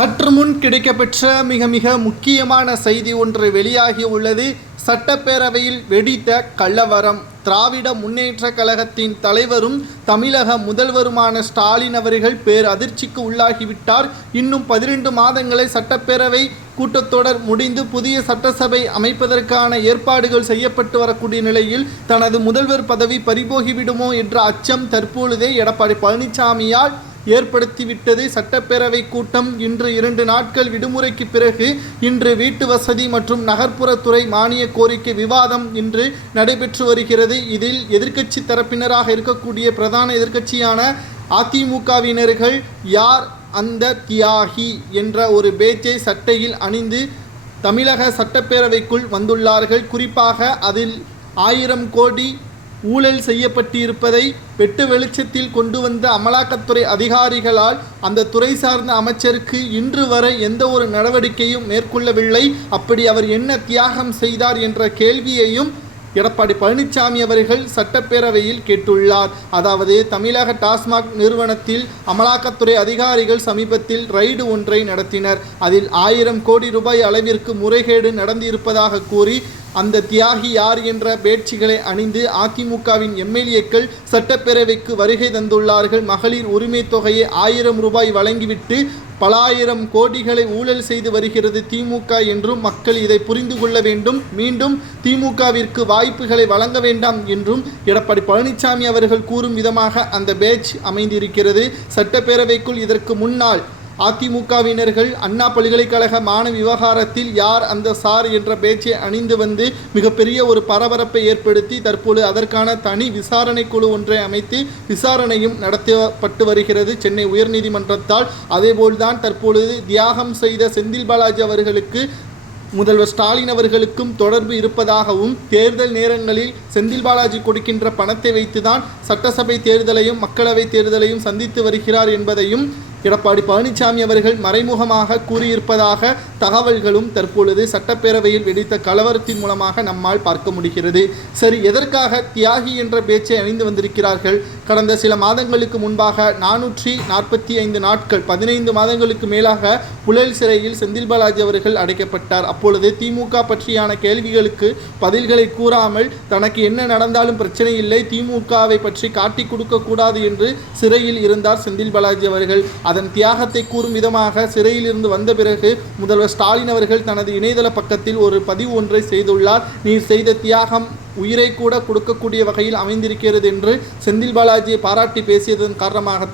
சற்று முன் கிடைக்கப்பெற்ற மிக முக்கியமான செய்தி ஒன்று வெளியாகி உள்ளது. சட்டப்பேரவையில் வெடித்த கலவரம். திராவிட முன்னேற்ற கழகத்தின் தலைவரும் தமிழக முதல்வருமான ஸ்டாலின் அவர்கள் பேரதிர்ச்சிக்கு உள்ளாகிவிட்டார். இன்னும் 12 மாதங்களை சட்டப்பேரவை கூட்டத்தொடர் முடிந்து புதிய சட்டசபை அமைப்பதற்கான ஏற்பாடுகள் செய்யப்பட்டு வரக்கூடிய நிலையில் தனது முதல்வர் பதவி பறிபோகிவிடுமோ என்ற அச்சம் தற்பொழுதே எடப்பாடி பழனிசாமியால் ஏற்படுத்திவிட்டது. சட்டப்பேரவை கூட்டம் இன்று 2 நாட்கள் விடுமுறைக்கு பிறகு இன்று வீட்டு வசதி மற்றும் நகர்ப்புறத்துறை மானிய கோரிக்கை விவாதம் இன்று நடைபெற்று வருகிறது. இதில் எதிர்க்கட்சி தரப்பினராக இருக்கக்கூடிய பிரதான எதிர்க்கட்சியான அதிமுகவினர்கள் யார் அந்த தியாகி என்ற ஒரு பேச்சை சட்டையில் அணிந்து தமிழக சட்டப்பேரவைக்குள் வந்துள்ளார்கள். குறிப்பாக அதில் 1000 கோடி ஊழல் செய்யப்பட்டிருப்பதை வெட்டு வெளிச்சத்தில் கொண்டு வந்த அமலாக்கத்துறை அதிகாரிகளால் அந்த துறை சார்ந்த அமைச்சருக்கு இன்று வரை எந்த ஒரு நடவடிக்கையும் மேற்கொள்ளவில்லை. அப்படி அவர் என்ன தியாகம் செய்தார் என்ற கேள்வியையும் எடப்பாடி பழனிசாமி அவர்கள் சட்டப்பேரவையில் கேட்டுள்ளார். அதாவது தமிழக டாஸ்மாக் நிறுவனத்தில் அமலாக்கத்துறை அதிகாரிகள் சமீபத்தில் ரைடு ஒன்றை நடத்தினர். அதில் 1000 கோடி ரூபாய் அளவிற்கு முறைகேடு நடந்திருப்பதாக கூறி அந்த தியாகி யார் என்ற பேட்சிகளை அணிந்து அதிமுகவின் எம்எல்ஏக்கள் சட்டப்பேரவைக்கு வருகை தந்துள்ளார்கள். மகளிர் உரிமை தொகையை 1000 ரூபாய் வழங்கிவிட்டு பல ஆயிரம் கோடிகளை ஊழல் செய்து வருகிறது திமுக என்றும் மக்கள் இதை புரிந்து கொள்ள வேண்டும், மீண்டும் திமுகவிற்கு வாய்ப்புகளை வழங்க வேண்டாம் என்றும் எடப்பாடி பழனிசாமி அவர்கள் கூறும் விதமாக அந்த பேட்ச் அமைந்திருக்கிறது. சட்டப்பேரவைக்குள் இதற்கு முன்னால் அதிமுகவினர்கள் அண்ணா பல்கலைக்கழக மாணவ விவகாரத்தில் யார் அந்த சார் என்ற பேச்சை அணிந்து வந்து மிகப்பெரிய ஒரு பரபரப்பை ஏற்படுத்தி தற்போது அதற்கான தனி விசாரணை குழு ஒன்றை அமைத்து விசாரணையும் நடத்தப்பட்டு வருகிறது சென்னை உயர்நீதிமன்றத்தால். அதேபோல்தான் தற்பொழுது தியாகம் செய்த செந்தில் பாலாஜி அவர்களுக்கு முதல்வர் ஸ்டாலின் அவர்களுக்கும் தொடர்பு இருப்பதாகவும் தேர்தல் நேரங்களில் செந்தில் பாலாஜி கொடுக்கின்ற பணத்தை வைத்துதான் சட்டசபை தேர்தலையும் மக்களவை தேர்தலையும் சந்தித்து வருகிறார் என்பதையும் எடப்பாடி பழனிசாமி அவர்கள் மறைமுகமாக கூறியிருப்பதாக தகவல்களும் தற்பொழுது சட்டப்பேரவையில் வெடித்த கலவரத்தின் மூலமாக நம்மால் பார்க்க முடிகிறது. சரி, எதற்காக தியாகி என்ற பேச்சை அணிந்து வந்திருக்கிறார்கள்? கடந்த சில மாதங்களுக்கு முன்பாக 445 நாட்கள் 15 மாதங்களுக்கு மேலாக புழல் சிறையில் செந்தில் பாலாஜி அவர்கள் அடைக்கப்பட்டார். அப்பொழுது திமுக பற்றியான கேள்விகளுக்கு பதில்களை கூறாமல் தனக்கு என்ன நடந்தாலும் பிரச்சனை இல்லை, திமுகவை பற்றி காட்டி கொடுக்கக்கூடாது என்று சிறையில் இருந்தார் செந்தில் பாலாஜி அவர்கள். அதன் தியாகத்தை கூறும் விதமாக சிறையில் இருந்து வந்த பிறகு முதல்வர் ஸ்டாலின் அவர்கள் தனது இணையதள பக்கத்தில் ஒரு பதிவு ஒன்றை செய்துள்ளார். நீர் செய்த தியாகம் உயிரை கூட கொடுக்கக்கூடிய வகையில் அமைந்திருக்கிறது என்று செந்தில் பாலாஜியை பாராட்டி பேசியதன் காரணமாக